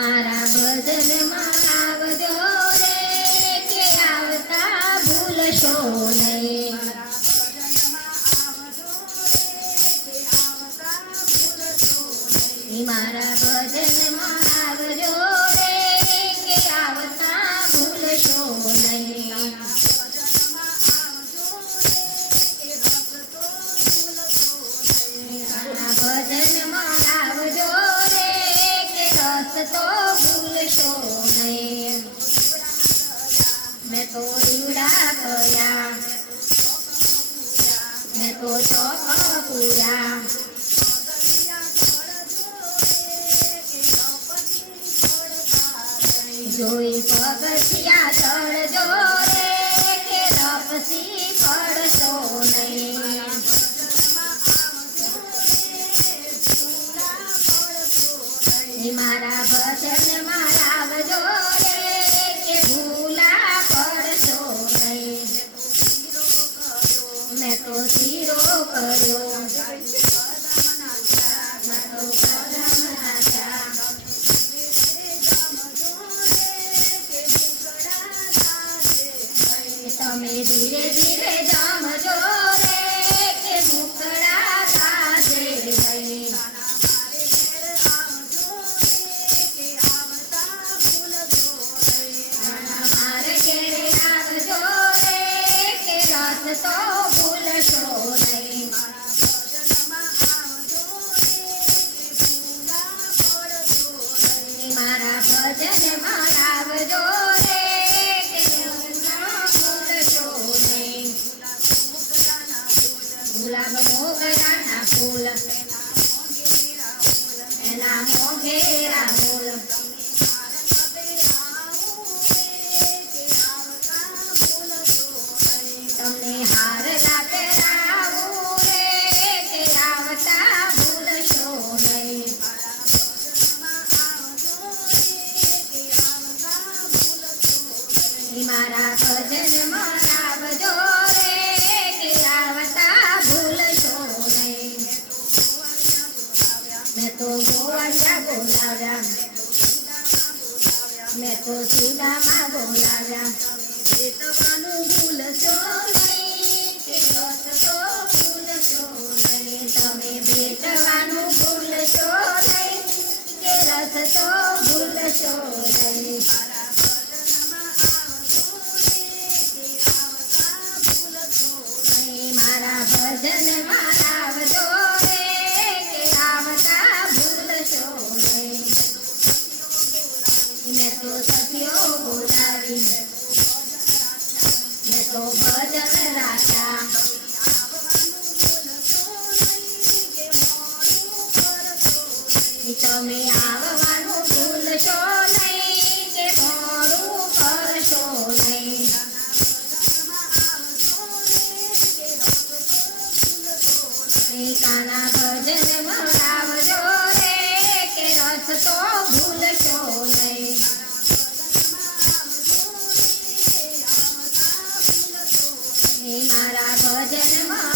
મારા ભજનમાં આવજો રે કે આવતા ભૂલશો નહીં. મારા ભજનમાં આવજો રે કે આવતા ભૂલશો નહીં. મારા ભજનમાં આવજો રે કે રસ તો ભૂલશો નહીં. મેં તો દીવડા કર્યા, મેં તો ચોક પૂર્યા, જોઈ પગથિયા ચડજો રે કે તપસી પડશો નહીં. મારા ભજનમાં આવજો રે કે ભૂલા પડશો નહીં. મેં તો શીરો કર્યો, તમે ધીરે ધીરે જમજો રે કે ભૂખડા થશે નહીં. મારે ઘેરે આવજો રે કે રસ તો ભૂલશો નહીં. મારા ભજનમાં આવજો રે કે ભૂલશો નહીં. ગુલાબ મોગરાના ફૂલ એના મોગેરા મૂલ, તમને હાર લાગરાવું રે કે આવતા ભૂલશો નહીં. મારા ભજનમાં આવજો રે કે આવતા ભૂલશો નહીં. મેં તો ગોવાળિયા બોલાવ્યા, મેં તો સુદામા બોલાવ્યા. ભેટવાનું ભૂલશો નહીં કે રસ તો ભૂલશો નહીં. તમે ભેટવાનું ભૂલશો નહીં કે રસ તો ભૂલશો નહીં. મારા ભજનમાં આવજો રે કે આવતા ભૂલશો નહીં. મેં તો સખીઓ બોલાવી, મેં તો ભજન રાખ્યા. તમે આવવાનું ભૂલશો નહીં કે મોડું કરશો નહીં. કાના ભજનમાં આવજો રે કે રસ તો ભૂલશો નહીં. મારા ભજનમાં